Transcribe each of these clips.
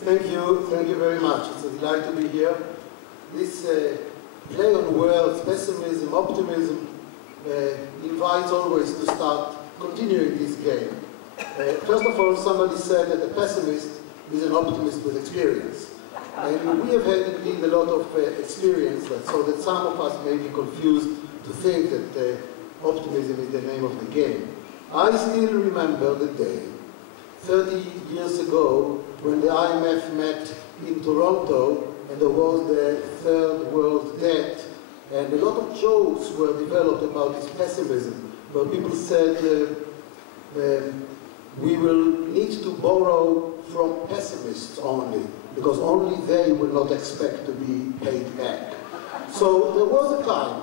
Thank you very much. It's a delight to be here. This play on words, pessimism, optimism, invites always to start continuing this game. First of all, somebody said that a pessimist is an optimist with experience. And we have had indeed a lot of experience, so that some of us may be confused to think that optimism is the name of the game. I still remember the day, 30 years ago, when the IMF met in Toronto, and there was the third world debt, and a lot of jokes were developed about this pessimism, where people said, we will need to borrow from pessimists only, because only they will not expect to be paid back. So there was a time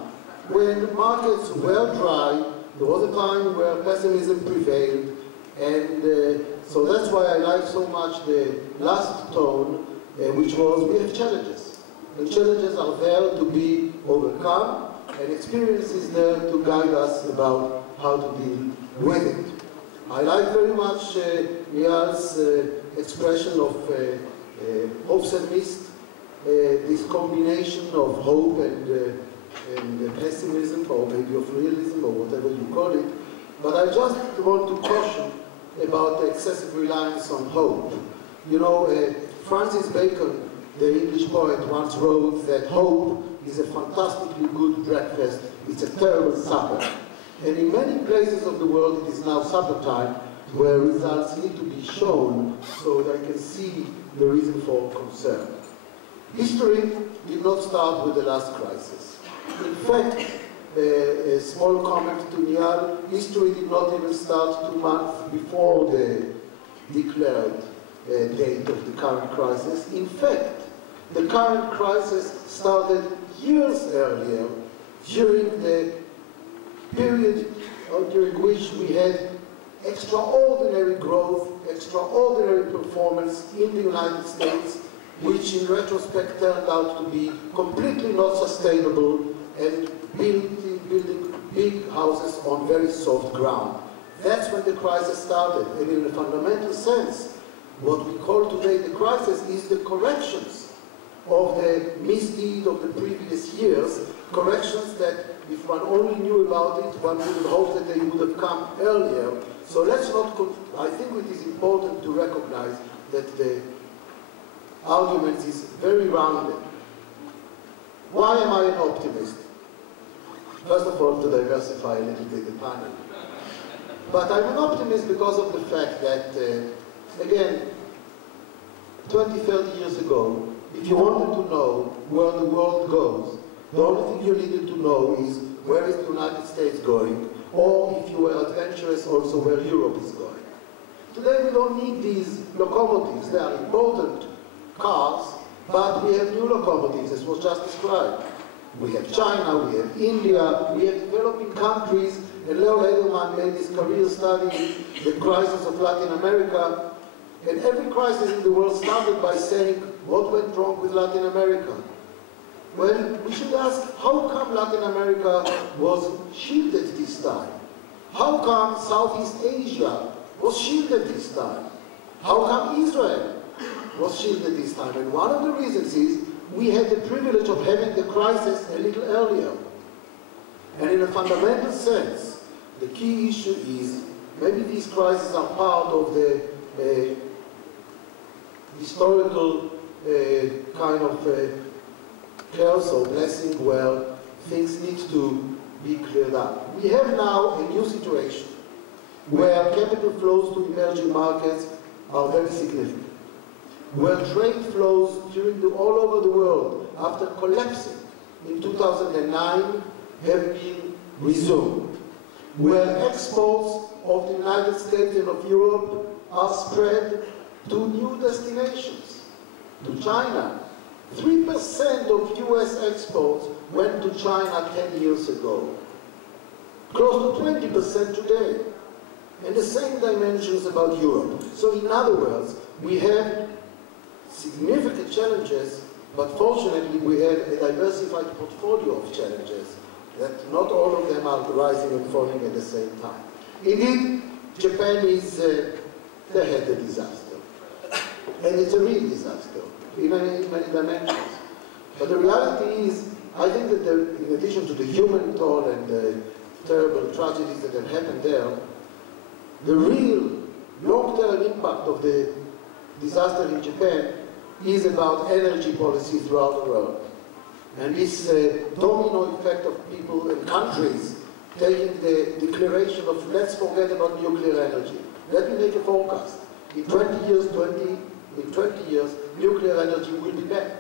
when markets were dry, there was a time where pessimism prevailed, and so that's why I like so much the last tone, which was, we have challenges. The challenges are there to be overcome, and experience is there to guide us about how to deal with it. I like very much Eyal's expression of optimism, this combination of hope and pessimism, or maybe of realism, or whatever you call it. But I just want to caution about the excessive reliance on hope. You know, Francis Bacon, the English poet, once wrote that hope is a fantastically good breakfast, it's a terrible supper. And in many places of the world, it is now supper time, where results need to be shown so that I can see the reason for concern. History did not start with the last crisis. In fact, a small comment to Eyal, history did not even start 2 months before the declared date of the current crisis. In fact, the current crisis started years earlier, during the period during which we had extraordinary growth, extraordinary performance in the United States, which in retrospect turned out to be completely not sustainable, and building big houses on very soft ground. That's when the crisis started, and in a fundamental sense, what we call today the crisis is the corrections of the misdeed of the previous years, corrections that if one only knew about it, one would have hoped that they would have come earlier. So let's not, I think it is important to recognize that the argument is very rounded. Why am I an optimist? First of all, to diversify a little bit the panel. But I'm an optimist because of the fact that, again, 20, 30 years ago, if you wanted to know where the world goes, the only thing you needed to know is where is the United States going, or if you were adventurous, also where Europe is going. Today we don't need these locomotives. They are important cars, but we have new locomotives, as was just described. We have China, we have India, we have developing countries, and Leo Lederman made his career studying the crisis of Latin America, and every crisis in the world started by saying, what went wrong with Latin America? Well, we should ask, how come Latin America was shielded this time? How come Southeast Asia was shielded this time? How come Israel was shielded this time? And one of the reasons is we had the privilege of having the crisis a little earlier. And in a fundamental sense, the key issue is maybe these crises are part of the historical kind of curse or blessing where things need to be cleared up. We have now a new situation where capital flows to emerging markets are very significant, where trade flows all over the world after collapsing in 2009 have been resumed, where exports of the United States and of Europe are spread to new destinations, to China. 3% of US exports went to China 10 years ago, close to 20% today, and the same dimensions about Europe. So in other words, we have significant challenges, but fortunately we have a diversified portfolio of challenges that not all of them are rising and falling at the same time. Indeed, Japan is, they had a disaster. And it's a real disaster, in many dimensions. But the reality is, I think that in addition to the human toll and the terrible tragedies that have happened there, the real long-term impact of the disaster in Japan is about energy policy throughout the world. And this domino effect of people and countries taking the declaration of let's forget about nuclear energy. Let me make a forecast. In 20 years, nuclear energy will be back.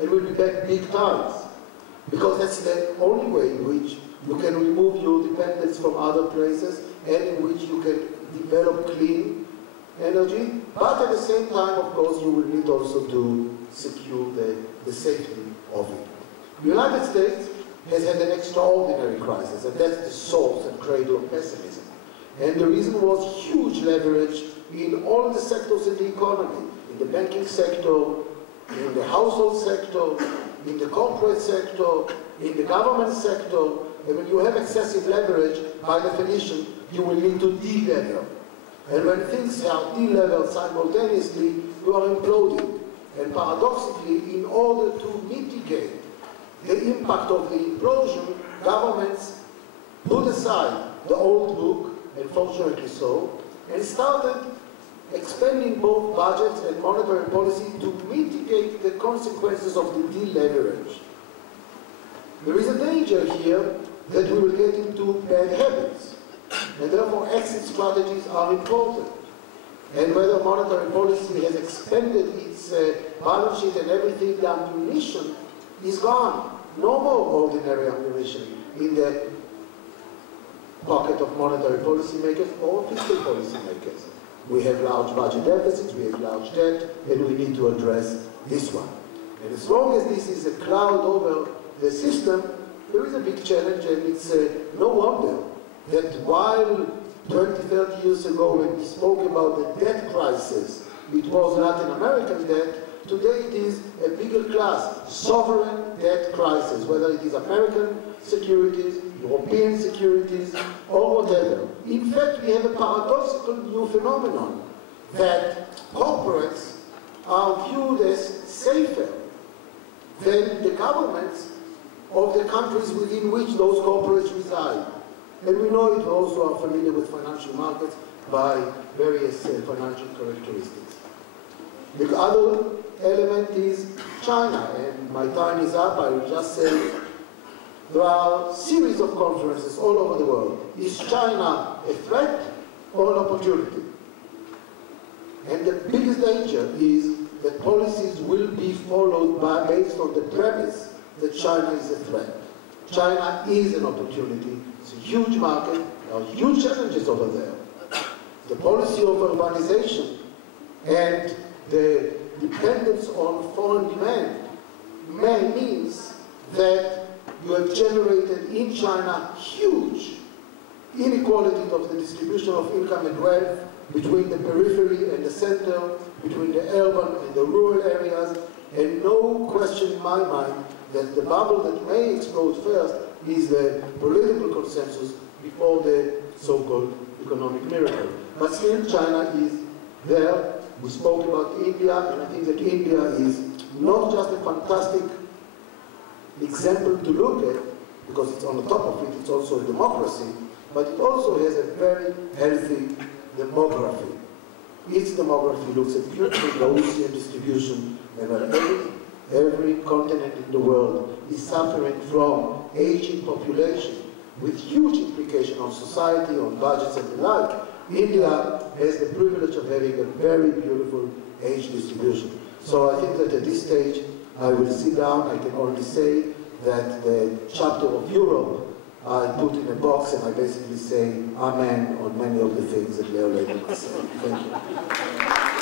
And will be back big times. Because that's the only way in which you can remove your dependence from other places and in which you can develop clean energy. But at the same time, of course, you will need also to secure the safety of it. The United States has had an extraordinary crisis, and that's the source and cradle of pessimism. And the reason was huge leverage in all the sectors in the economy, in the banking sector, in the household sector, in the corporate sector, in the government sector. And when you have excessive leverage, by definition, you will need to de-lever. And when things are de-levered simultaneously, you are imploding. And paradoxically, in order to mitigate the impact of the implosion, governments put aside the old book, and fortunately so, and started expanding both budgets and monetary policy to mitigate the consequences of the deleverage. There is a danger here that we will get into bad habits, and therefore exit strategies are important. And whether monetary policy has expanded its balance sheet and everything, the ammunition is gone. No more ordinary ammunition in the pocket of monetary policy makers or fiscal policy makers. We have large budget deficits, we have large debt, and we need to address this one. And as long as this is a cloud over the system, there is a big challenge, and it's no wonder that while 20, 30 years ago when we spoke about the debt crisis, it was Latin American debt. Today it is a bigger class, sovereign debt crisis, whether it is American securities, European securities, or whatever. In fact, we have a paradoxical new phenomenon that corporates are viewed as safer than the governments of the countries within which those corporates reside. And we know it, we also are familiar with financial markets by various financial characteristics. The other element is China, and my time is up. I will just say there are a series of conferences all over the world. Is China a threat or an opportunity? And the biggest danger is that policies will be followed based on the premise that China is a threat. China is an opportunity. It's a huge market. There are huge challenges over there. The policy of urbanization and the dependence on foreign demand means that you have generated in China huge inequality of the distribution of income and wealth between the periphery and the center, between the urban and the rural areas, and no question in my mind that the bubble that may explode first is the political consensus before the so-called economic miracle. But still, China is there. We spoke about India, and I think that India is not just a fantastic example to look at, because it's on the top of it, it's also a democracy, but it also has a very healthy demography. Its demography looks at beautiful Gaussian distribution, and every continent in the world is suffering from aging population with huge implication on society, on budgets and the like. India has the privilege of having a very beautiful age distribution. So I think that at this stage I will sit down. I can only say that the chapter of Europe I put in a box, and I basically say amen on many of the things that Leo Lehman said. Thank you.